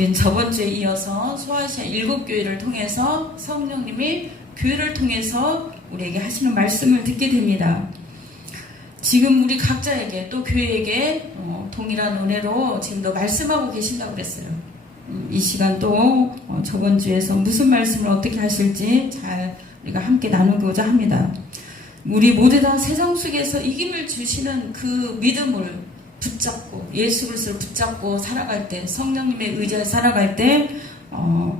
우린 저번 주에 이어서 소아시아 7교회를 통해서 성령님이 교회를 통해서 우리에게 하시는 말씀을 듣게 됩니다. 지금 우리 각자에게 또 교회에게 동일한 은혜로 지금도 말씀하고 계신다고 그랬어요. 이 시간 또 저번 주에서 무슨 말씀을 어떻게 하실지 잘 우리가 함께 나누고자 합니다. 우리 모두 다 세상 속에서 이김을 주시는 그 믿음을 붙잡고 예수 그리스도를 붙잡고 살아갈 때, 성령님의 의지에 살아갈 때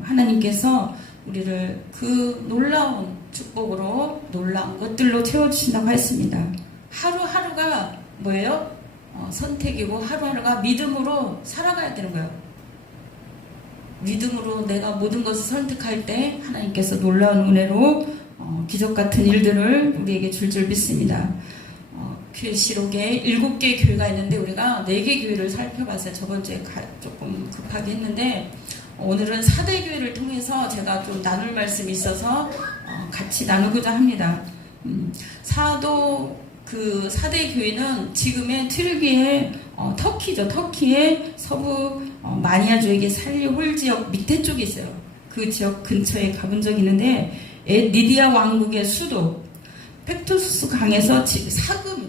하나님께서 우리를 그 놀라운 축복으로 놀라운 것들로 채워주신다고 했습니다. 하루하루가 뭐예요? 선택이고 하루하루가 믿음으로 살아가야 되는 거예요. 믿음으로 내가 모든 것을 선택할 때 하나님께서 놀라운 은혜로 기적 같은 일들을 우리에게 줄 줄 믿습니다. 계시록에 7개의 교회가 있는데 우리가 4개 교회를 살펴봤어요. 저번 주에 조금 급하게 했는데 오늘은 4대 교회를 통해서 제가 좀 나눌 말씀이 있어서 같이 나누고자 합니다. 그 4대 교회는 지금의 튀르기의 터키죠. 터키의 서부 마니아주에게 살리홀 지역 밑에 쪽에 있어요. 그 지역 근처에 가본 적이 있는데 니디아 왕국의 수도 펙토수스 강에서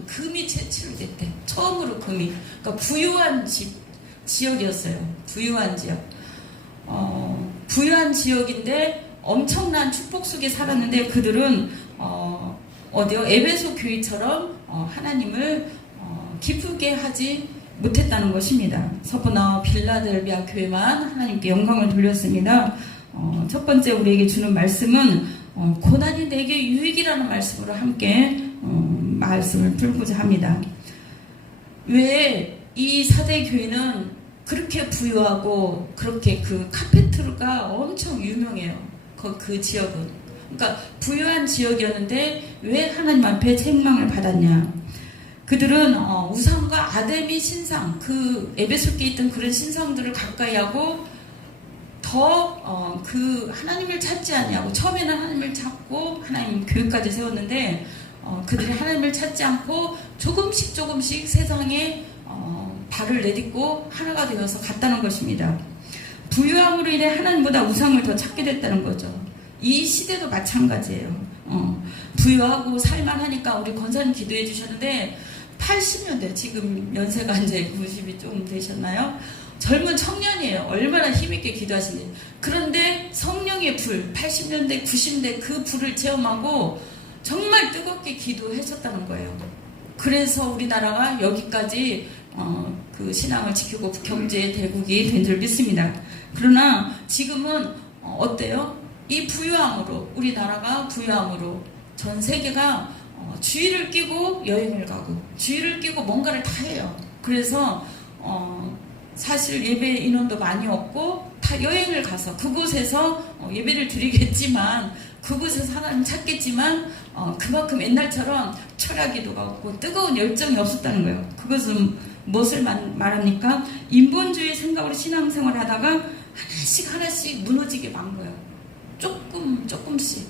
금이 채취를 됐대. 처음으로 금이. 그러니까 부유한 지역이었어요. 부유한 지역. 부유한 지역인데 엄청난 축복 속에 살았는데 그들은 어디요? 에베소 교회처럼 하나님을 기쁘게 하지 못했다는 것입니다. 서부나 빌라델비아 교회만 하나님께 영광을 돌렸습니다. 첫 번째 우리에게 주는 말씀은 고난이 내게 유익이라는 말씀으로 함께 말씀을 풀고자 합니다. 왜 이 4대 교회는 그렇게 부유하고 그렇게 그 카페트가 엄청 유명해요. 그 지역은. 그러니까 부유한 지역이었는데 왜 하나님 앞에 책망을 받았냐. 그들은 우상과 아데미 신상, 그 에베소께 있던 그런 신상들을 가까이 하고 더 그 하나님을 찾지 않냐고. 처음에는 하나님을 찾고 하나님 교회까지 세웠는데 그들이 하나님을 찾지 않고 조금씩 세상에 발을 내딛고 하나가 되어서 갔다는 것입니다. 부유함으로 인해 하나님보다 우상을 더 찾게 됐다는 거죠. 이 시대도 마찬가지예요. 부유하고 살만하니까 우리 권사님 기도해 주셨는데 80년대, 지금 연세가 이제 90이 좀 되셨나요? 젊은 청년이에요. 얼마나 힘있게 기도하시는지. 그런데 성령의 불, 80년대, 90년대 그 불을 체험하고 정말 뜨겁게 기도하셨다는 거예요. 그래서 우리나라가 여기까지 그 신앙을 지키고 경제의 대국이 된 줄 믿습니다. 그러나 지금은 어때요? 이 부유함으로, 우리나라가 부유함으로 전 세계가 주의를 끼고 여행을 가고 주의를 끼고 뭔가를 다 해요. 그래서 사실 예배 인원도 많이 없고 다 여행을 가서 그곳에서 예배를 드리겠지만 그곳에서 하나님 찾겠지만 그만큼 옛날처럼 철야기도가 없고 뜨거운 열정이 없었다는 거예요. 그것은 무엇을 말합니까? 인본주의 생각으로 신앙생활을 하다가 하나씩 무너지게 만 거예요. 조금씩.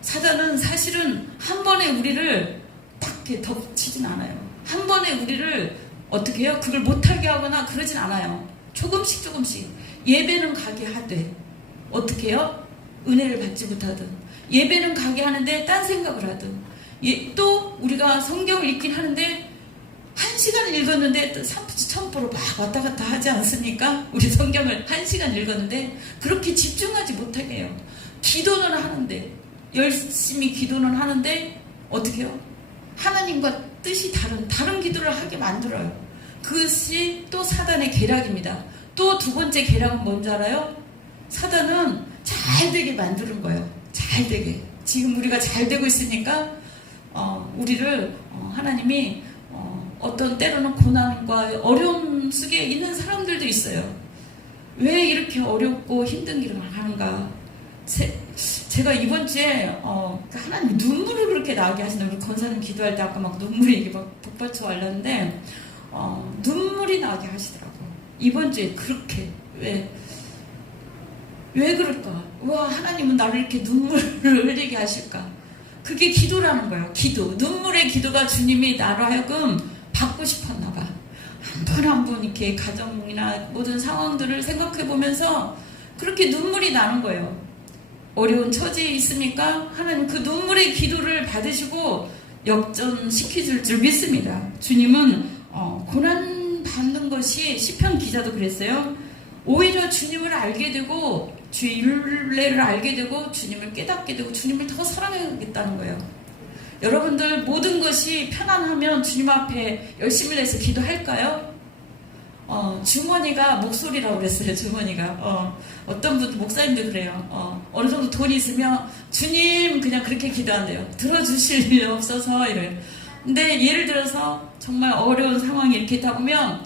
사단은 사실은 한 번에 우리를 딱 이렇게 덮치진 않아요. 한 번에 우리를 어떻게 해요? 그걸 못하게 하거나 그러진 않아요. 조금씩. 예배는 가게 하되 어떻게 해요? 은혜를 받지 못하든 예배는 가게 하는데 딴 생각을 하든 또 우리가 성경을 읽긴 하는데 1시간을 읽었는데 또 3부1000보로 막 왔다 갔다 하지 않습니까? 우리 성경을 1시간 읽었는데 그렇게 집중하지 못하게 해요. 기도는 하는데 열심히 기도는 하는데 어떻게 해요? 하나님과 뜻이 다른 기도를 하게 만들어요. 그것이 또 사단의 계략입니다. 또 두 번째 계략은 뭔지 알아요? 사단은 잘 되게 만드는 거예요. 잘 되게. 지금 우리가 잘 되고 있으니까 우리를 하나님이 어떤 때로는 고난과 어려움 속에 있는 사람들도 있어요. 왜 이렇게 어렵고 힘든 길을 하는가? 제가 이번 주에 하나님 눈물을 그렇게 나게 하시는, 우리 권사님 기도할 때 아까 막 눈물이 이게 막 북받쳐 왔는데 눈물이 나게 하시더라고. 이번 주에 그렇게 왜 그럴까? 와, 하나님은 나를 이렇게 눈물을 흘리게 하실까? 그게 기도라는 거예요. 기도. 눈물의 기도가 주님이 나로 하여금 받고 싶었나 봐. 한번 한 분 이렇게 가정이나 모든 상황들을 생각해 보면서 그렇게 눈물이 나는 거예요. 어려운 처지에 있으니까 하나님 그 눈물의 기도를 받으시고 역전시켜줄 줄 믿습니다. 주님은 고난 받는 것이 시편 기자도 그랬어요. 오히려 주님을 알게 되고 주의 율례를 알게 되고 주님을 깨닫게 되고 주님을 더 사랑하겠다는 거예요. 여러분들 모든 것이 편안하면 주님 앞에 열심히 내서 기도할까요? 주머니가 목소리라고 그랬어요. 주머니가 어떤 분 목사님도 그래요. 어느 정도 돈이 있으면 주님 그냥 그렇게 기도한대요. 들어주실 일 없어서 이래요. 근데 예를 들어서 정말 어려운 상황이 이렇게 있다 보면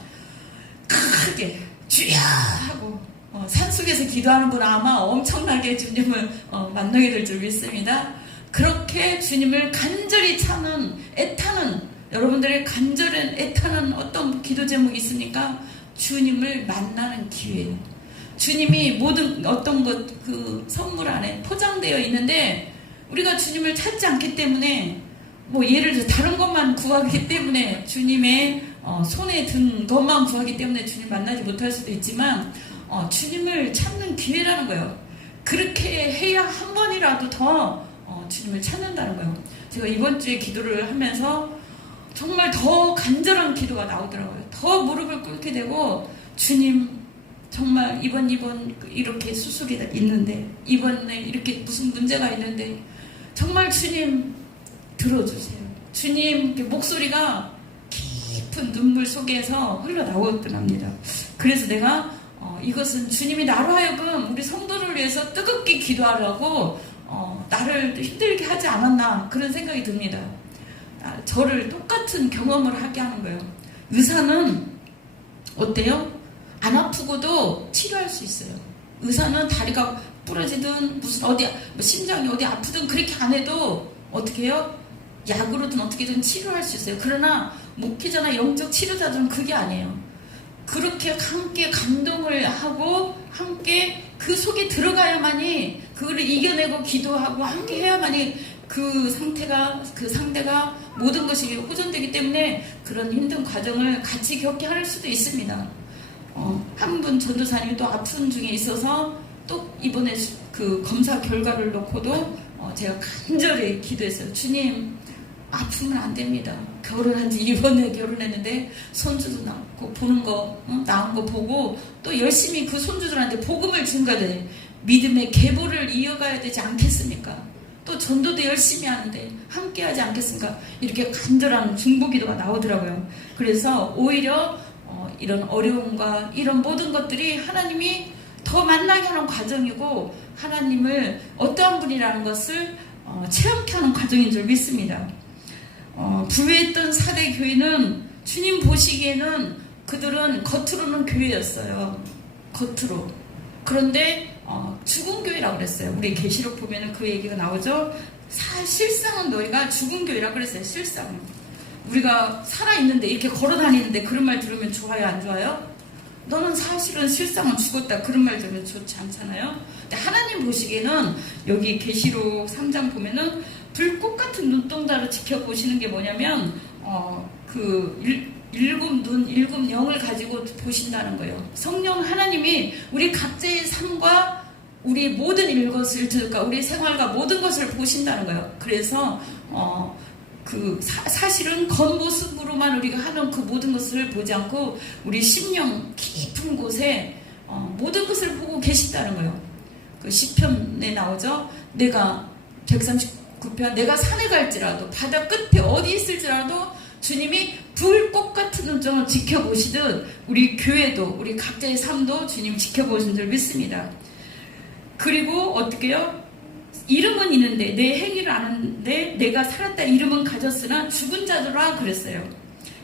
크게 주야 하고 산속에서 기도하는 분은 아마 엄청나게 주님을 만나게 될 줄 믿습니다. 그렇게 주님을 간절히 찾는 애타는 여러분들의 간절한 애타는 어떤 기도 제목이 있습니까? 주님을 만나는 기회. 주님이 모든 어떤 것 그 선물 안에 포장되어 있는데 우리가 주님을 찾지 않기 때문에 뭐 예를 들어 다른 것만 구하기 때문에 주님의 손에 든 것만 구하기 때문에 주님 만나지 못할 수도 있지만 주님을 찾는 기회라는 거예요. 그렇게 해야 한 번이라도 더 주님을 찾는다는 거예요. 제가 이번 주에 기도를 하면서 정말 더 간절한 기도가 나오더라고요. 더 무릎을 꿇게 되고 주님 정말 이번 이렇게 수술이 있는데 이번에 이렇게 무슨 문제가 있는데 정말 주님 들어주세요. 주님 목소리가 깊은 눈물 속에서 흘러나오더랍니다. 그래서 내가 이것은 주님이 나로 하여금 우리 성도를 위해서 뜨겁게 기도하라고 나를 힘들게 하지 않았나 그런 생각이 듭니다. 저를 똑같은 경험을 하게 하는 거예요. 의사는 어때요? 안 아프고도 치료할 수 있어요. 의사는 다리가 부러지든 무슨 심장이 어디 아프든 그렇게 안 해도 어떻게 해요? 약으로든 어떻게든 치료할 수 있어요. 그러나 목회자나 영적 치료자들은 그게 아니에요. 그렇게 함께 감동을 하고 함께 그 속에 들어가야만이 그거를 이겨내고 기도하고 함께 해야만이 그 상대가 모든 것이 호전되기 때문에 그런 힘든 과정을 같이 겪게 할 수도 있습니다. 한 분 전도사님이 또 아픈 중에 있어서 또 이번에 그 검사 결과를 놓고도 제가 간절히 기도했어요. 주님 아프면 안 됩니다. 결혼한 지 이번에 결혼했는데 손주도 낳고 보는 거 낳은 거 보고 또 열심히 그 손주들한테 복음을 전가야 돼. 믿음의 계보를 이어가야 되지 않겠습니까? 또 전도도 열심히 하는데 함께 하지 않겠습니까? 이렇게 간절한 중보기도가 나오더라고요. 그래서 오히려 이런 어려움과 이런 모든 것들이 하나님이 더 만나게 하는 과정이고 하나님을 어떠한 분이라는 것을 체험케 하는 과정인 줄 믿습니다. 부유했던 사대 교회는 주님 보시기에는 그들은 겉으로는 교회였어요. 겉으로. 그런데 죽은 교회라고 그랬어요. 우리 계시록 보면은 그 얘기가 나오죠. 실상은 너희가 죽은 교회라고 그랬어요. 실상은. 우리가 살아있는데 이렇게 걸어다니는데 그런 말 들으면 좋아요 안 좋아요? 너는 사실은 실상은 죽었다 그런 말 들으면 좋지 않잖아요. 근데 하나님 보시기에는 여기 계시록 3장 보면은 불꽃 같은 눈동자로 지켜보시는 게 뭐냐면 일곱 영을 가지고 보신다는 거예요. 성령 하나님이 우리 각자의 삶과 우리 모든 일것을 그러니까 우리 생활과 모든 것을 보신다는 거예요. 그래서 사실은 겉모습으로만 우리가 하는 그 모든 것을 보지 않고 우리 심령 깊은 곳에 모든 것을 보고 계신다는 거예요. 그 시편에 나오죠. 내가 139편 내가 산에 갈지라도 바다 끝에 어디 있을지라도 주님이 불꽃 같은 눈점을 지켜보시듯 우리 교회도 우리 각자의 삶도 주님 지켜보신 줄 믿습니다. 그리고 어떻게 해요? 이름은 있는데 내 행위를 아는데 내가 살았다 이름은 가졌으나 죽은 자들아 그랬어요.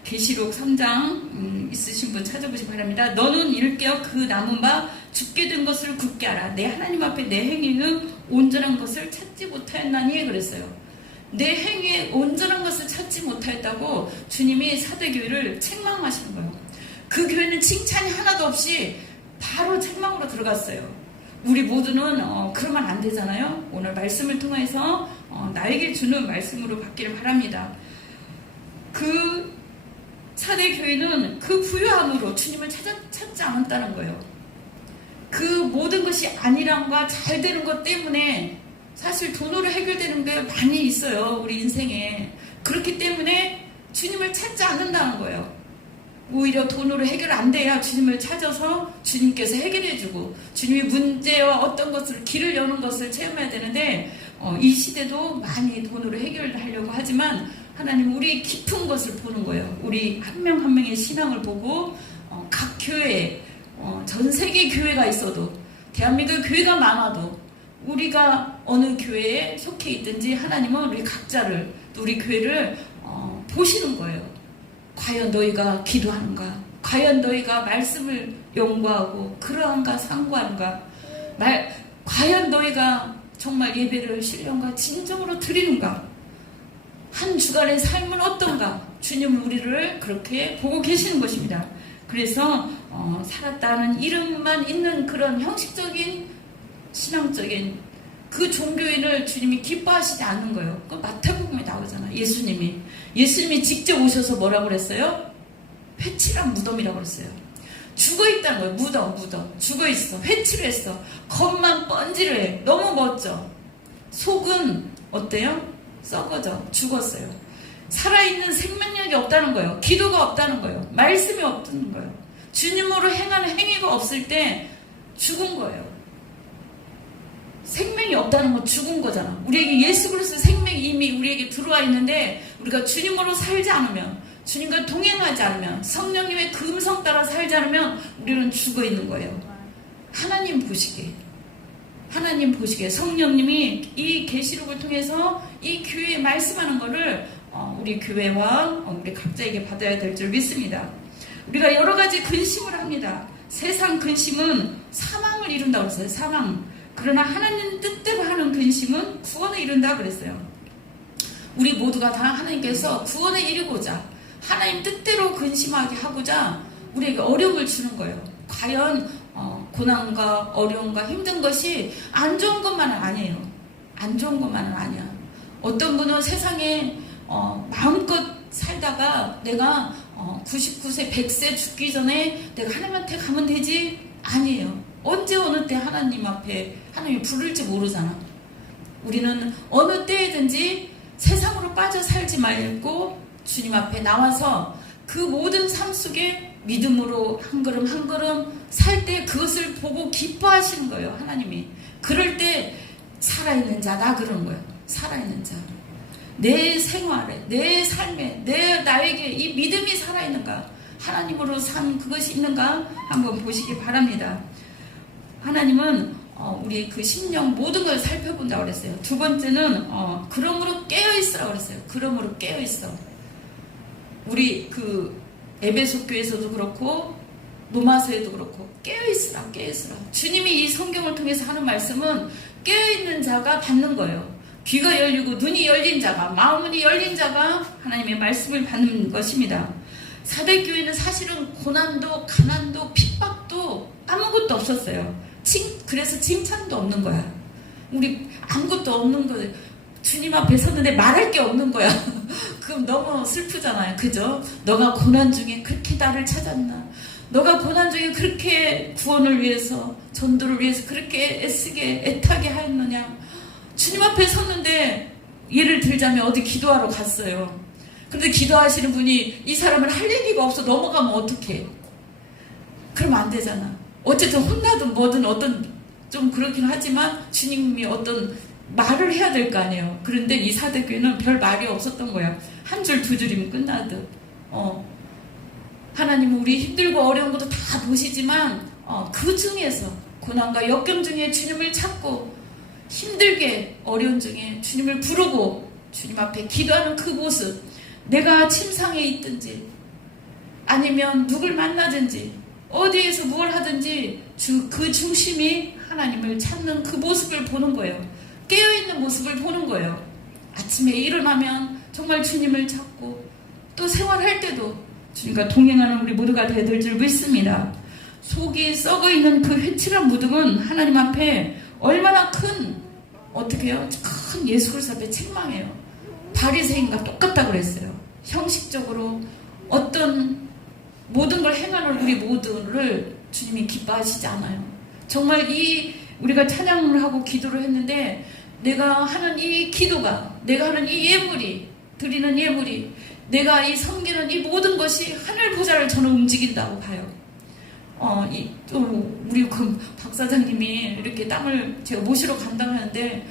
계시록 3장 있으신 분 찾아보시기 바랍니다. 너는 일깨어 그 남은 바 죽게 된 것을 굳게 알아. 내 하나님 앞에 내 행위는 온전한 것을 찾지 못하였나니 그랬어요. 내 행위에 온전한 것을 찾지 못하였다고 주님이 사대교회를 책망하시는 거예요. 그 교회는 칭찬이 하나도 없이 바로 책망으로 들어갔어요. 우리 모두는 그러면 안 되잖아요. 오늘 말씀을 통해서 나에게 주는 말씀으로 받기를 바랍니다. 그 사대 교회는 그 부유함으로 주님을 찾지 않았다는 거예요. 그 모든 것이 안일함과 잘 되는 것 때문에 사실 돈으로 해결되는 게 많이 있어요. 우리 인생에. 그렇기 때문에 주님을 찾지 않는다는 거예요. 오히려 돈으로 해결 안 돼야 주님을 찾아서 주님께서 해결해주고 주님이 문제와 어떤 것을 길을 여는 것을 체험해야 되는데 이 시대도 많이 돈으로 해결하려고 하지만 하나님 우리 깊은 것을 보는 거예요. 우리 한 명 한 명의 신앙을 보고 각 교회 전 세계 교회가 있어도 대한민국 교회가 많아도 우리가 어느 교회에 속해 있든지 하나님은 우리 각자를 또 우리 교회를 보시는 거예요. 과연 너희가 기도하는가? 과연 너희가 말씀을 연구하고 그러한가 상고하는가? 과연 너희가 정말 예배를 신령과 진정으로 드리는가? 한 주간의 삶은 어떤가? 주님은 우리를 그렇게 보고 계시는 것입니다. 그래서 살았다는 이름만 있는 그런 형식적인 신앙적인 그 종교인을 주님이 기뻐하시지 않는 거예요. 그 마태복음에 나오잖아. 예수님이 직접 오셔서 뭐라고 그랬어요? 회칠한 무덤이라고 그랬어요. 죽어있다는 거예요. 무덤. 죽어있어. 회칠을 했어. 겉만 번지를 해. 너무 멋져. 속은 어때요? 썩어져. 죽었어요. 살아있는 생명력이 없다는 거예요. 기도가 없다는 거예요. 말씀이 없다는 거예요. 주님으로 행하는 행위가 없을 때 죽은 거예요. 생명이 없다는 건 죽은 거잖아. 우리에게 예수 그리스도 생명이 이미 우리에게 들어와 있는데 우리가 주님으로 살지 않으면 주님과 동행하지 않으면 성령님의 그 음성 따라 살지 않으면 우리는 죽어 있는 거예요. 하나님 보시기에 성령님이 이 계시록을 통해서 이 교회에 말씀하는 거를 우리 교회와 우리 각자에게 받아야 될 줄 믿습니다. 우리가 여러 가지 근심을 합니다. 세상 근심은 사망을 이룬다고 했어요. 사망. 그러나 하나님 뜻대로 하는 근심은 구원에 이른다 그랬어요. 우리 모두가 다 하나님께서 구원에 이르고자 하나님 뜻대로 근심하게 하고자 우리에게 어려움을 주는 거예요. 과연 고난과 어려움과 힘든 것이 안 좋은 것만은 아니에요. 안 좋은 것만은 아니야. 어떤 분은 세상에 마음껏 살다가 내가 99세 100세 죽기 전에 내가 하나님한테 가면 되지? 아니에요. 언제 어느 때 하나님 앞에 하나님이 부를지 모르잖아. 우리는 어느 때든지 세상으로 빠져 살지 말고 주님 앞에 나와서 그 모든 삶 속에 믿음으로 한 걸음 한 걸음 살 때 그것을 보고 기뻐하시는 거예요. 하나님이. 그럴 때 살아있는 자다 그러는 거예요. 살아있는 자. 내 생활에, 내 삶에, 나에게 이 믿음이 살아있는가? 하나님으로 산 그것이 있는가? 한번 보시기 바랍니다. 하나님은 우리 그 심령 모든 걸 살펴본다고 그랬어요. 두 번째는 그러므로 깨어있으라고 그랬어요. 그러므로 깨어있어. 우리 그 에베소 교회에서도 그렇고 로마서에도 그렇고 깨어있으라. 주님이 이 성경을 통해서 하는 말씀은 깨어있는 자가 받는 거예요. 귀가 열리고 눈이 열린 자가, 마음이 열린 자가 하나님의 말씀을 받는 것입니다. 사대교회는 사실은 고난도 가난도 핍박도 아무것도 없었어요. 그래서 칭찬도 없는 거야. 우리 아무것도 없는 거 주님 앞에 섰는데 말할 게 없는 거야. 그럼 너무 슬프잖아요. 그죠? 너가 고난 중에 그렇게 나를 찾았나? 너가 고난 중에 그렇게 구원을 위해서 전도를 위해서 그렇게 애쓰게 애타게 하였느냐? 주님 앞에 섰는데 예를 들자면 어디 기도하러 갔어요. 근데 기도하시는 분이 이 사람을 할 얘기가 없어 넘어가면 어떡해? 그러면 안 되잖아. 어쨌든 혼나든 뭐든 어떤 좀 그렇긴 하지만 주님이 어떤 말을 해야 될 거 아니에요. 그런데 이 사대교회는 별 말이 없었던 거야. 한 줄 두 줄이면 끝나듯. 하나님은 우리 힘들고 어려운 것도 다 보시지만 그 중에서 고난과 역경 중에 주님을 찾고 힘들게 어려운 중에 주님을 부르고 주님 앞에 기도하는 그 모습, 내가 침상에 있든지 아니면 누굴 만나든지 어디에서 뭘 하든지 그 중심이 하나님을 찾는 그 모습을 보는 거예요. 깨어있는 모습을 보는 거예요. 아침에 일어나면 정말 주님을 찾고 또 생활할 때도 주님과 동행하는 우리 모두가 되어야 될 줄 믿습니다. 속이 썩어있는 그 회칠한 무덤은 하나님 앞에 얼마나 어떻게 해요? 큰 예수 그리스도 앞에 책망해요. 바리새인과 똑같다고 그랬어요. 형식적으로 어떤 모든 걸 행하는 우리 모두를 주님이 기뻐하시지 않아요. 정말 우리가 찬양을 하고 기도를 했는데 내가 하는 이 기도가, 내가 하는 이 예물이, 드리는 예물이, 내가 이 섬기는 이 모든 것이 하늘 보좌를 저는 움직인다고 봐요. 우리 그 박사장님이 이렇게 땀을 제가 모시러 간다고 하는데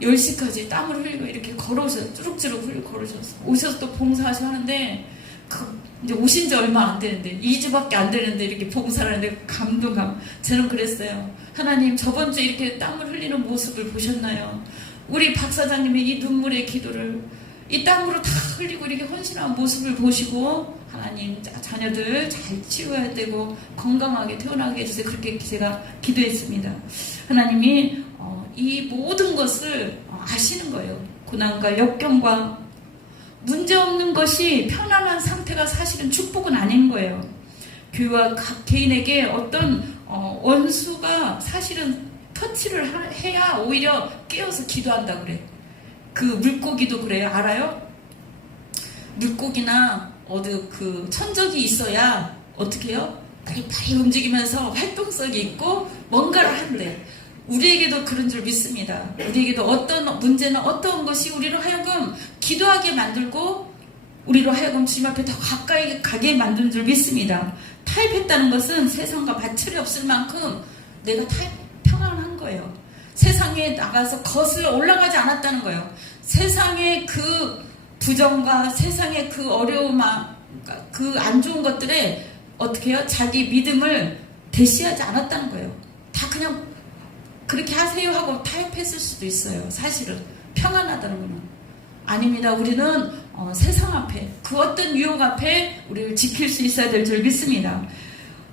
10시까지 땀을 흘리고 이렇게 걸어오셔서 쭈룩쭈룩 흘리고 걸으셨어요. 오셔서 또 봉사하시고 하는데 이제 오신 지 얼마 안 되는데 2주밖에 안 되는데 이렇게 봉사를 하는데 저는 그랬어요. 하나님, 저번 주에 이렇게 땀을 흘리는 모습을 보셨나요? 우리 박사장님의 이 눈물의 기도를 이 땀으로 다 흘리고 이렇게 헌신한 모습을 보시고 하나님, 자녀들 잘 치워야 되고 건강하게 태어나게 해주세요. 그렇게 제가 기도했습니다. 하나님이 이 모든 것을 아시는 거예요. 고난과 역경과 문제없는 것이 편안한 상태가 사실은 축복은 아닌 거예요. 교회와 각 개인에게 어떤 원수가 사실은 터치를 해야 오히려 깨어서 기도한다 그래. 그 물고기도 그래요. 알아요? 물고기나 그 천적이 있어야 어떻게 해요? 빨리 움직이면서 활동성이 있고 뭔가를 한대. 우리에게도 그런 줄 믿습니다. 우리에게도 어떤 문제나 어떤 것이 우리로 하여금 기도하게 만들고 우리로 하여금 주님 앞에 더 가까이 가게 만드는 줄 믿습니다. 타협했다는 것은 세상과 마찰이 없을 만큼 내가 평안한 거예요. 세상에 나가서 거슬러 올라가지 않았다는 거예요. 세상의 그 부정과 세상의 그 어려움과 그 안 좋은 것들에 어떻게 해요? 자기 믿음을 대시하지 않았다는 거예요. 다 그냥 그렇게 하세요 하고 타협했을 수도 있어요. 사실은 평안하다는 거는 아닙니다. 우리는 세상 앞에 그 어떤 유혹 앞에 우리를 지킬 수 있어야 될 줄 믿습니다.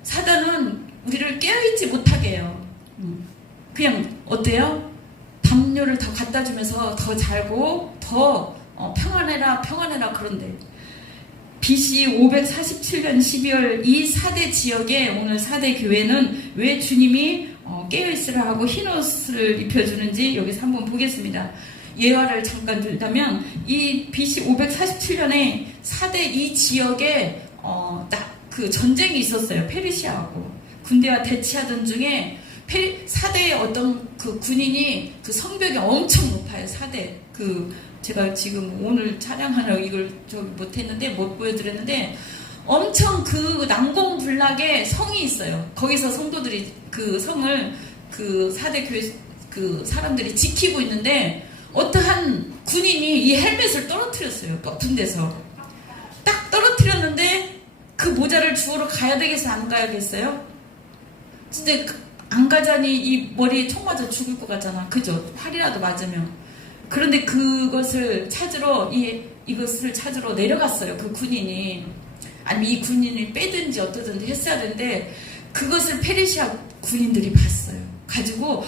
사단은 우리를 깨어있지 못하게 해요. 그냥 어때요? 담요를 더 갖다 주면서 더 잘고 더 평안해라 그런데 BC 547년 12월 이 4대 지역에 오늘 4대 교회는 왜 주님이 깨어있으라 하고 흰옷을 입혀주는지 여기서 한번 보겠습니다. 예화를 잠깐 들자면 이 BC 547년에 4대 이 지역에 그 전쟁이 있었어요. 페르시아하고 군대와 대치하던 중에 4대의 어떤 그 군인이 그 성벽이 엄청 높아요. 4대 제가 지금 오늘 촬영하느라고 이걸 못했는데 못 보여드렸는데 엄청 그 난공불락의 성이 있어요. 거기서 성도들이 그 성을 그 4대 교회 그 사람들이 지키고 있는데 어떠한 군인이 이 헬멧을 떨어뜨렸어요. 높은 데서 딱 떨어뜨렸는데 그 모자를 주우러 가야 되겠어요? 안 가야겠어요? 근데 안 가자니 이 머리에 총 맞아 죽을 것 같잖아. 그죠? 활이라도 맞으면. 그런데 그것을 찾으러 이것을 찾으러 내려갔어요. 그 군인이. 아니면 이 군인을 빼든지 어떠든지 했어야 되는데 그것을 페르시아 군인들이 봤어요. 가지고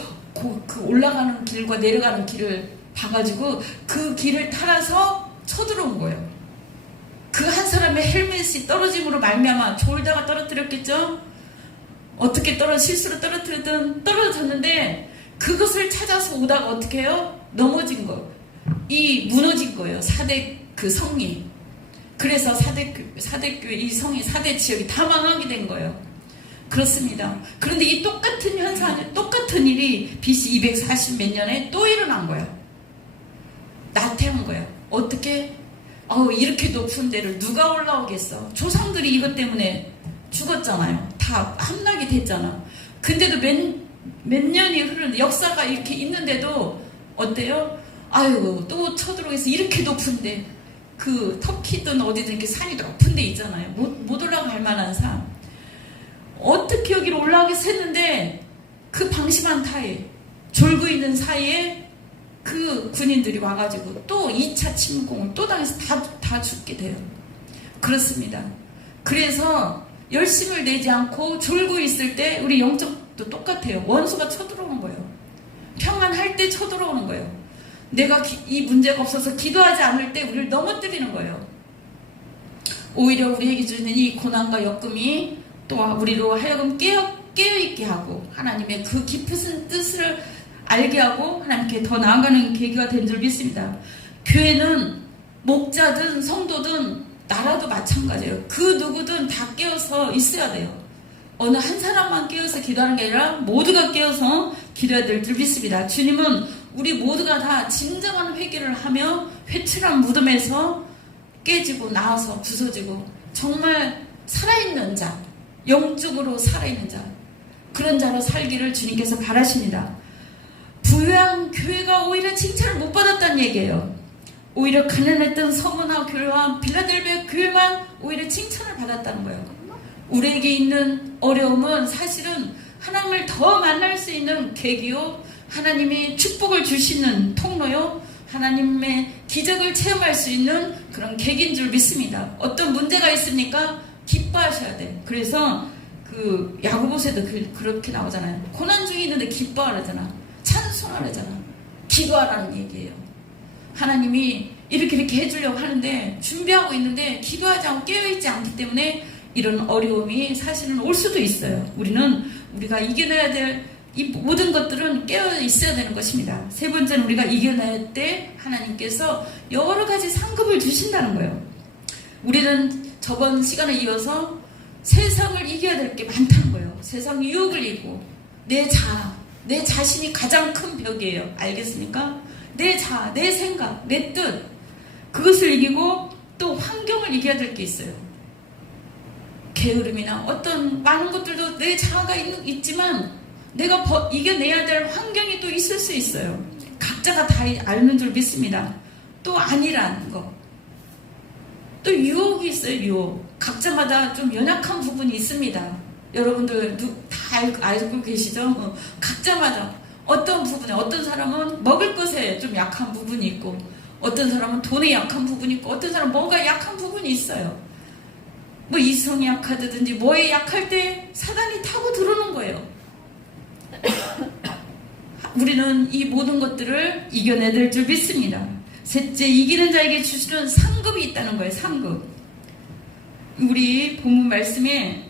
그 올라가는 길과 내려가는 길을 봐가지고 그 길을 따라서 쳐들어온 거예요. 그 한 사람의 헬멧이 떨어짐으로 말미암아 졸다가 떨어뜨렸겠죠? 어떻게 실수로 떨어뜨렸든 떨어졌는데 그것을 찾아서 오다가 어떻게 해요? 넘어진 거. 무너진 거예요. 4대 그 성이. 그래서 4대 교회 이 성이 4대 지역이 다 망하게 된 거예요. 그렇습니다. 그런데 이 똑같은 현상, 똑같은 일이 BC 240 몇 년에 또 일어난 거예요. 나태한 거예요. 어떻게? 이렇게 높은 데를 누가 올라오겠어? 조상들이 이것 때문에 죽었잖아요. 다 함락이 됐잖아. 근데도 몇 년이 흐르는데 역사가 이렇게 있는데도 어때요? 아유, 또 쳐들어오겠어. 이렇게 높은데 그 터키든 어디든 이렇게 산이 높은 데 있잖아요. 못 올라갈 만한 산. 어떻게 여기로 올라가겠어 했는데 그 방심한 타에 졸고 있는 사이에 그 군인들이 와가지고 또 2차 침공을 또 당해서 다 죽게 돼요. 그렇습니다. 그래서 열심을 내지 않고 졸고 있을 때 우리 영적도 똑같아요. 원수가 쳐들어오는 거예요. 평안할 때 쳐들어오는 거예요. 내가 이 문제가 없어서 기도하지 않을 때 우리를 넘어뜨리는 거예요. 오히려 우리에게 주는 이 고난과 역금이 또 우리로 하여금 깨어있게 하고 하나님의 그 깊은 뜻을 알게 하고 하나님께 더 나아가는 계기가 된 줄 믿습니다. 교회는 목자든 성도든 나라도 마찬가지예요. 그 누구든 다 깨어서 있어야 돼요. 어느 한 사람만 깨어서 기도하는 게 아니라 모두가 깨어서 기도해야 될 줄 믿습니다. 주님은 우리 모두가 다 진정한 회개를 하며 회칠한 무덤에서 깨지고 나와서 부서지고 정말 살아있는 자, 영적으로 살아있는 자, 그런 자로 살기를 주님께서 바라십니다. 부유한 교회가 오히려 칭찬을 못 받았다는 얘기예요. 오히려 가난했던 서머나 교회와 빌라델비아 교회만 오히려 칭찬을 받았다는 거예요. 우리에게 있는 어려움은 사실은 하나님을 더 만날 수 있는 계기요, 하나님이 축복을 주시는 통로요, 하나님의 기적을 체험할 수 있는 그런 계기인 줄 믿습니다. 어떤 문제가 있습니까? 기뻐하셔야 돼. 그래서 그 야고보서에도 그렇게 나오잖아요. 고난 중에 있는데 기뻐하라잖아. 찬송하라잖아. 기도하라는 얘기예요. 하나님이 이렇게 해주려고 하는데 준비하고 있는데 기도하지 않고 깨어있지 않기 때문에 이런 어려움이 사실은 올 수도 있어요. 우리가 이겨내야 될 이 모든 것들은 깨어 있어야 되는 것입니다. 세 번째는 우리가 이겨낼 때 하나님께서 여러 가지 상급을 주신다는 거예요. 우리는 저번 시간에 이어서 세상을 이겨야 될 게 많다는 거예요. 세상 유혹을 이기고 내 자신이 가장 큰 벽이에요. 알겠습니까? 내 생각, 내 뜻, 그것을 이기고 또 환경을 이겨야 될 게 있어요. 게으름이나 어떤 많은 것들도 내 자아가 있지만 내가 이겨내야 될 환경이 또 있을 수 있어요. 각자가 다 아는 줄 믿습니다. 또 아니라는 거. 또 유혹이 있어요. 유혹. 각자마다 좀 연약한 부분이 있습니다. 여러분들 다 알고 계시죠? 각자마다 어떤 부분에, 어떤 사람은 먹을 것에 좀 약한 부분이 있고, 어떤 사람은 돈에 약한 부분이 있고, 어떤 사람은 뭔가 약한 부분이 있어요. 뭐 이성이 약하다든지 뭐에 약할 때 사단이 타고 들어오는 거예요. 우리는 이 모든 것들을 이겨내야 줄 믿습니다. 셋째, 이기는 자에게 주시는 상급이 있다는 거예요. 상급. 우리 본문 말씀에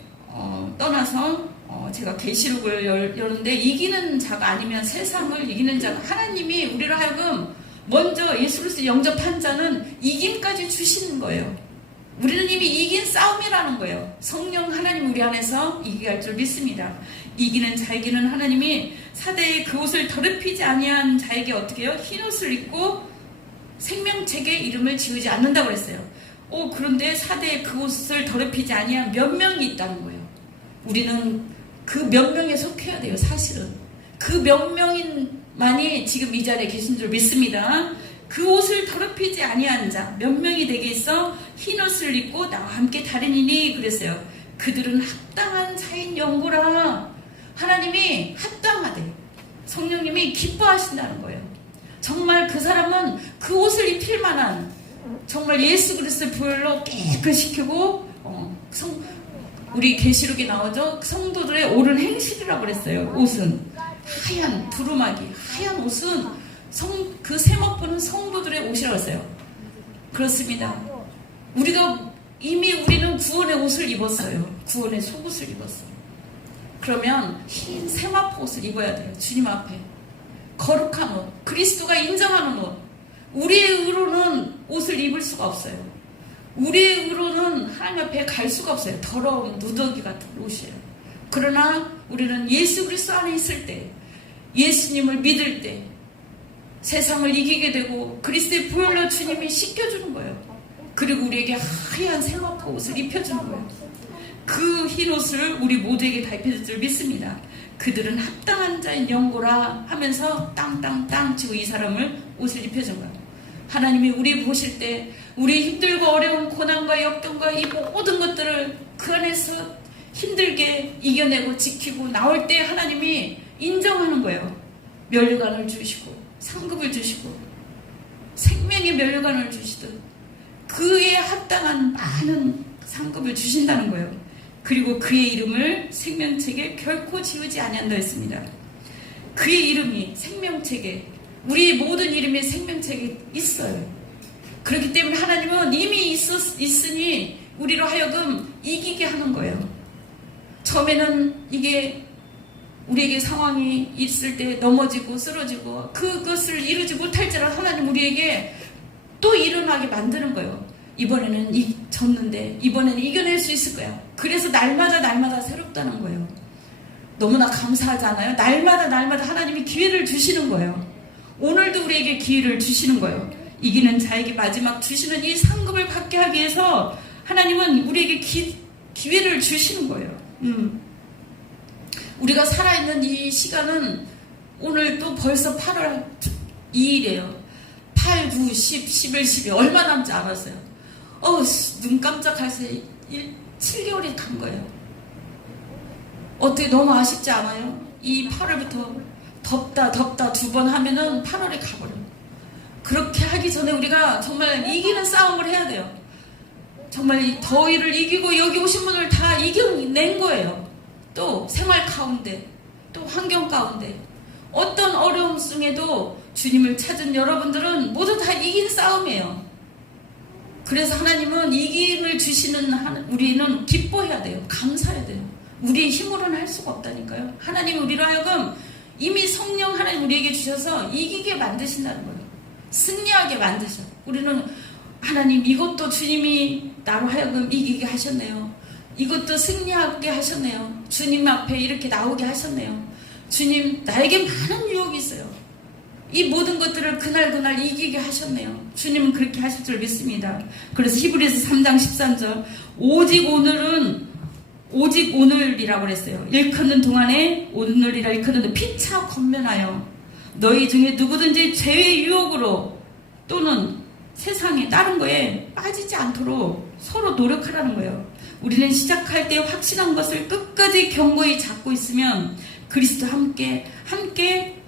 떠나서 제가 계시록을 여는데, 이기는 자가 아니면 세상을 이기는 자가, 하나님이 우리를 하여금 먼저 예수 그리스도 영접한 자는 이김까지 주시는 거예요. 우리는 이미 이긴 싸움이라는 거예요. 성령 하나님 우리 안에서 이기게 할 줄 믿습니다. 이기는 자에게는 하나님이 사대의 그 옷을 더럽히지 아니한 자에게 어떻게 해요? 흰 옷을 입고 생명책에 이름을 지우지 않는다고 그랬어요. 그런데 사대의 그 옷을 더럽히지 아니한 몇 명이 있다는 거예요. 우리는 그 몇 명에 속해야 돼요. 사실은 그 몇 명만이 지금 이 자리에 계신 줄 믿습니다. 그 옷을 더럽히지 아니한 자 몇 명이 되게 있어 흰 옷을 입고 나와 함께 다니니 그랬어요. 그들은 합당한 자인 영구라. 하나님이 합당하대. 성령님이 기뻐하신다는 거예요. 정말 그 사람은 그 옷을 입힐 만한, 정말 예수 그리스도의 보혈로 깨끗시키고 우리 계시록에 나오죠. 성도들의 옳은 행실이라고 그랬어요. 옷은 하얀 두루마기, 하얀 옷은 그 세마포는 성도들의 옷이라고 했어요. 그렇습니다. 우리는 구원의 옷을 입었어요. 구원의 속옷을 입었어요. 그러면 흰 세마포 옷을 입어야 돼요. 주님 앞에 거룩한 옷, 그리스도가 인정하는 옷. 우리의 의로는 옷을 입을 수가 없어요. 우리의 의로는 하나님 앞에 갈 수가 없어요. 더러운 누더기 같은 옷이에요. 그러나 우리는 예수 그리스도 안에 있을 때, 예수님을 믿을 때 세상을 이기게 되고 그리스도의 보혈로 주님이 씻겨주는 거예요. 그리고 우리에게 하얀 세마포 옷을 입혀주는 거예요. 그 흰 옷을 우리 모두에게 다 입혀줄 줄 믿습니다. 그들은 합당한 자인 영고라 하면서 땅땅땅 치고 이 사람을 옷을 입혀준 거예요. 하나님이 우리 보실 때 우리 힘들고 어려운 고난과 역경과 이 모든 것들을 그 안에서 힘들게 이겨내고 지키고 나올 때 하나님이 인정하는 거예요. 면류관을 주시고 상급을 주시고 생명의 면류관을 주시듯 그에 합당한 많은 상급을 주신다는 거예요. 그리고 그의 이름을 생명책에 결코 지우지 아니한다 했습니다. 그의 이름이 생명책에, 우리 모든 이름이 생명책에 있어요. 그렇기 때문에 하나님은 이미 있으니 우리로 하여금 이기게 하는 거예요. 처음에는 이게 우리에게 상황이 있을 때 넘어지고 쓰러지고 그것을 이루지 못할지라도 하나님 우리에게 또 일어나게 만드는 거예요. 이번에는 졌는데 이번에는 이겨낼 수 있을 거야. 그래서 날마다 새롭다는 거예요. 너무나 감사하잖아요. 날마다 하나님이 기회를 주시는 거예요. 오늘도 우리에게 기회를 주시는 거예요. 이기는 자에게 마지막 주시는 이 상급을 받게 하기 위해서 하나님은 우리에게 기회를 주시는 거예요. 우리가 살아있는 이 시간은 오늘 또 벌써 8월 2일이에요. 8, 9, 10, 11, 12 얼마 남지 않았어요. 눈 깜짝할 새 7개월이 간 거예요. 어떻게 너무 아쉽지 않아요? 이 8월부터 덥다 2번 하면은 8월에 가버려요. 그렇게 하기 전에 우리가 정말 이기는 싸움을 해야 돼요. 정말 이 더위를 이기고 여기 오신 분을 다 이겨낸 거예요. 또 생활 가운데, 또 환경 가운데, 어떤 어려움 중에도 주님을 찾은 여러분들은 모두 다 이긴 싸움이에요. 그래서 하나님은 이김을 주시는 우리는 기뻐해야 돼요. 감사해야 돼요. 우리의 힘으로는 할 수가 없다니까요. 하나님 우리로 하여금 이미 성령 하나님 우리에게 주셔서 이기게 만드신다는 거예요. 승리하게 만드셔. 우리는 하나님 이것도 주님이 나로 하여금 이기게 하셨네요. 이것도 승리하게 하셨네요. 주님 앞에 이렇게 나오게 하셨네요. 주님 나에게 많은 유혹이 있어요. 이 모든 것들을 그날 이기게 하셨네요. 주님은 그렇게 하실 줄 믿습니다. 그래서 히브리서 3장 13절 오직 오늘이라고 그랬어요. 일컫는 동안에 오늘이라 일컫는데 피차 권면하여 너희 중에 누구든지 죄의 유혹으로 또는 세상에 다른 거에 빠지지 않도록 서로 노력하라는 거예요. 우리는 시작할 때 확신한 것을 끝까지 견고히 잡고 있으면 그리스도 함께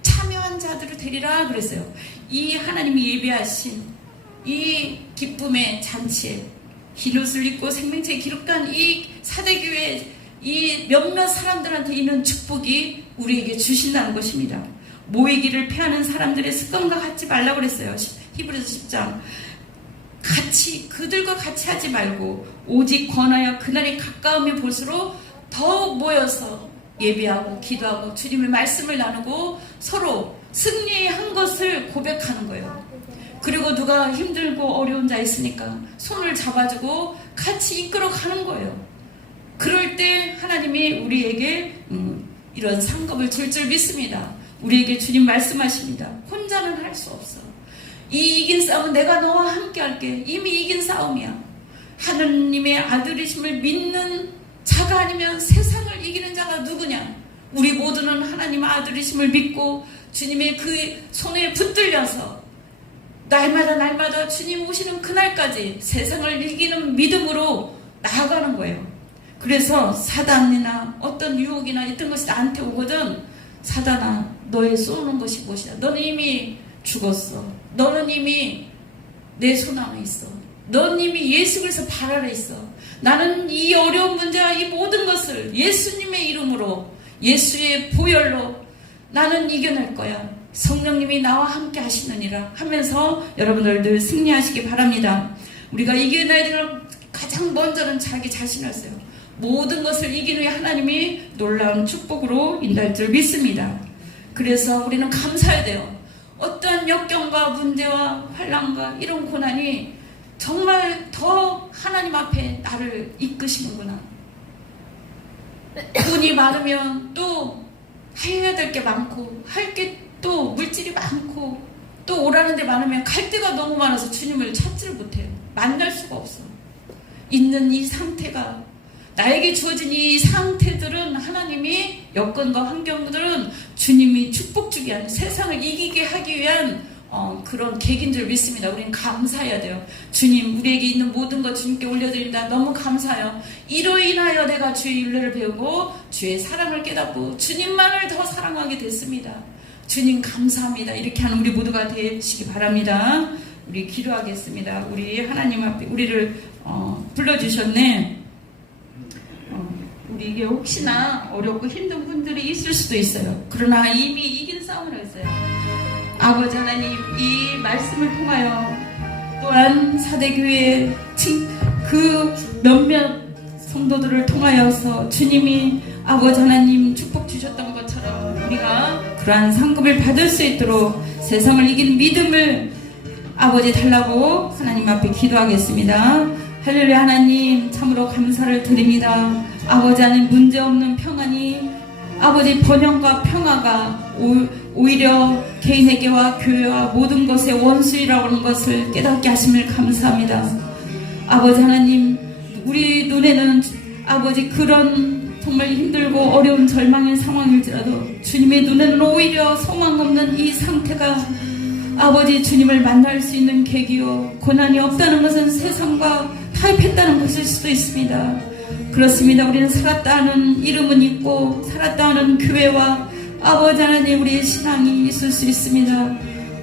참여한 자들을 되리라 그랬어요. 이 하나님이 예비하신 이 기쁨의 잔치에 흰옷을 입고 생명체에 기록한 이 사대교회 이 몇몇 사람들한테 있는 축복이 우리에게 주신다는 것입니다. 모이기를 패하는 사람들의 습관과 같지 말라고 그랬어요. 히브리서 10장 그들과 같이 하지 말고 오직 권하여 그날이 가까우면 볼수록 더 모여서 예배하고 기도하고 주님의 말씀을 나누고 서로 승리한 것을 고백하는 거예요. 그리고 누가 힘들고 어려운 자 있으니까 손을 잡아주고 같이 이끌어가는 거예요. 그럴 때 하나님이 우리에게 이런 상급을 줄 믿습니다. 우리에게 주님 말씀하십니다. 혼자는 할 수 없어. 이 이긴 싸움은 내가 너와 함께 할게. 이미 이긴 싸움이야. 하느님의 아들이심을 믿는 자가 아니면 세상을 이기는 자가 누구냐? 우리 모두는 하나님의 아들이심을 믿고 주님의 그 손에 붙들려서 날마다 주님 오시는 그날까지 세상을 이기는 믿음으로 나아가는 거예요. 그래서 사단이나 어떤 유혹이나 어떤 것이 나한테 오거든 사단아 너의 쏘는 것이 무엇이야? 너는 이미 죽었어. 너는 이미 내 손 안에 있어. 너는 이미 예수 그리스도 발 아래 있어. 나는 이 어려운 문제와 이 모든 것을 예수님의 이름으로 예수의 보혈로 나는 이겨낼 거야. 성령님이 나와 함께 하시느니라 하면서 여러분들 늘 승리하시기 바랍니다. 우리가 이겨내야 되는 가장 먼저는 자기 자신이었어요. 모든 것을 이기는 하나님이 놀라운 축복으로 인도할 줄 믿습니다. 그래서 우리는 감사해야 돼요. 어떠한 역경과 문제와 환난과 이런 고난이 정말 더 하나님 앞에 나를 이끄시는구나. 돈이 많으면 또 해야 될 게 많고 할 게 또 물질이 많고 또 오라는 데 많으면 갈 데가 너무 많아서 주님을 찾지를 못해요. 만날 수가 없어. 있는 이 상태가 나에게 주어진 이 상태들은 하나님이 여건과 환경들은 주님이 축복 주기 위한 세상을 이기게 하기 위한 그런 계기인 줄 믿습니다. 우리는 감사해야 돼요. 주님 우리에게 있는 모든 것 주님께 올려드립니다. 너무 감사해요. 이로 인하여 내가 주의 윤례를 배우고 주의 사랑을 깨닫고 주님만을 더 사랑하게 됐습니다. 주님 감사합니다. 이렇게 하는 우리 모두가 되시기 바랍니다. 우리 기도하겠습니다. 우리 하나님 앞에 우리를 불러주셨네. 우리 이게 혹시나 어렵고 힘든 분들이 있을 수도 있어요. 그러나 이미 이긴 싸움을 했어요. 아버지 하나님 이 말씀을 통하여 또한 사대교회 그 몇몇 성도들을 통하여서 주님이 아버지 하나님 축복 주셨던 것처럼 우리가 그러한 상급을 받을 수 있도록 세상을 이기는 믿음을 아버지 달라고 하나님 앞에 기도하겠습니다. 할렐루야. 하나님 참으로 감사를 드립니다. 아버지 안에 문제없는 평안이 아버지 번영과 평화가 오히려 개인에게와 교회와 모든 것의 원수이라고 하는 것을 깨닫게 하심을 감사합니다. 아버지 하나님, 우리 눈에는 아버지 그런 정말 힘들고 어려운 절망의 상황일지라도 주님의 눈에는 오히려 소망 없는 이 상태가 아버지 주님을 만날 수 있는 계기요, 고난이 없다는 것은 세상과 타협했다는 것일 수도 있습니다. 그렇습니다. 우리는 살았다는 이름은 있고 살았다는 교회와 아버지 하나님 우리의 신앙이 있을 수 있습니다.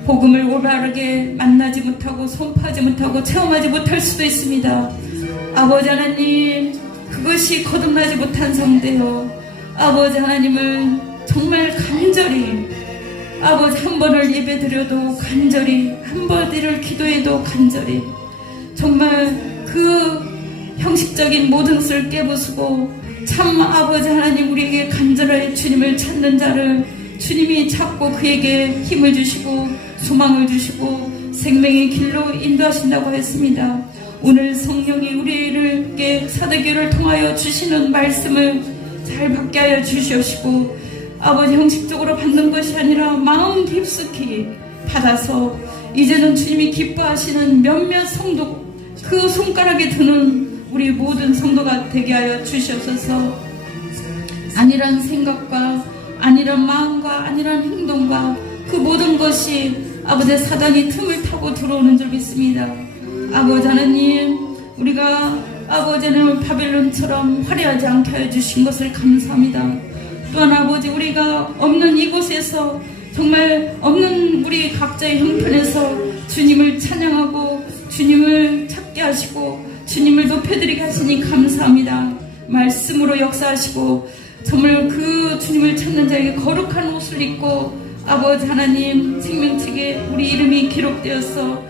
복음을 올바르게 만나지 못하고 손파지 못하고 체험하지 못할 수도 있습니다. 아버지 하나님, 그것이 거듭나지 못한 상태요, 아버지 하나님을 정말 간절히 아버지 한 번을 예배드려도 간절히, 한 번을 기도해도 간절히, 정말 그 형식적인 모든 것을 깨부수고 참 아버지 하나님 우리에게 간절하게 주님을 찾는 자를 주님이 찾고 그에게 힘을 주시고 소망을 주시고 생명의 길로 인도하신다고 했습니다. 오늘 성령이 우리에게 사도교를 통하여 주시는 말씀을 잘 받게 하여 주시옵시고 아버지 형식적으로 받는 것이 아니라 마음 깊숙이 받아서 이제는 주님이 기뻐하시는 몇몇 성도, 그 손가락에 드는 우리 모든 성도가 되게 하여 주시옵소서. 아니란 생각과 아니란 마음과 아니란 행동과 그 모든 것이 아버지 사단이 틈을 타고 들어오는 줄 믿습니다. 아버지 하나님, 우리가 아버지는 바벨론처럼 화려하지 않게 하여 주신 것을 감사합니다. 또한 아버지, 우리가 없는 이곳에서 정말 없는 우리 각자의 형편에서 주님을 찬양하고 주님을 찾게 하시고 주님을 높여드리게 하시니 감사합니다. 말씀으로 역사하시고 정말 그 주님을 찾는 자에게 거룩한 옷을 입고 아버지 하나님 생명책에 우리 이름이 기록되어서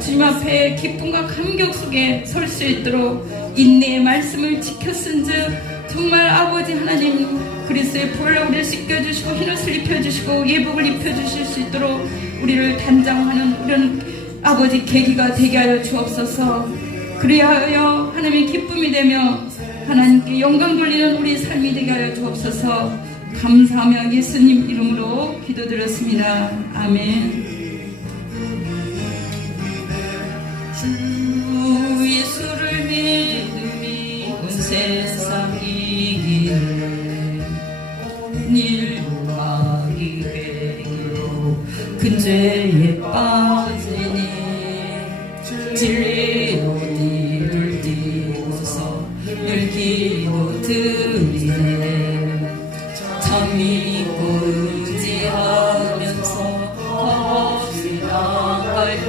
주님 앞에 기쁨과 감격 속에 설 수 있도록 인내의 말씀을 지켰은즉 정말 아버지 하나님 그리스도의 보혈로 우리를 씻겨주시고 흰옷을 입혀주시고 예복을 입혀주실 수 있도록 우리를 단장하는 우리는 아버지 계기가 되게 하여 주옵소서. 그리하여 하나님의 기쁨이 되며 하나님께 영광 돌리는 우리 삶이 되게 하여 주옵소서. 감사하며 예수님 이름으로 기도드렸습니다. 아멘. 주 예수를 믿음이 온 세상 이기네 일막이 회개로 근죄에 빠지니 진리로 뒤를 띄고서 늘 기도드리네 참 믿고 의지하면서 없이 나갈 때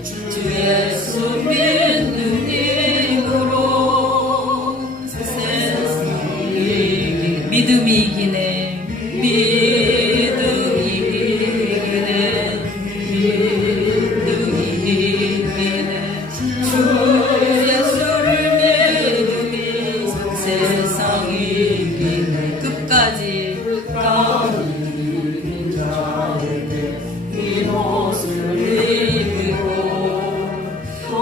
주 예수 믿는 힘으로 세상을 이기네 믿음이 이기네 믿음이 이기네 주 예수를 믿음이 세상을 이기네 끝까지 이긴 자에게 이 옷을 입히고 또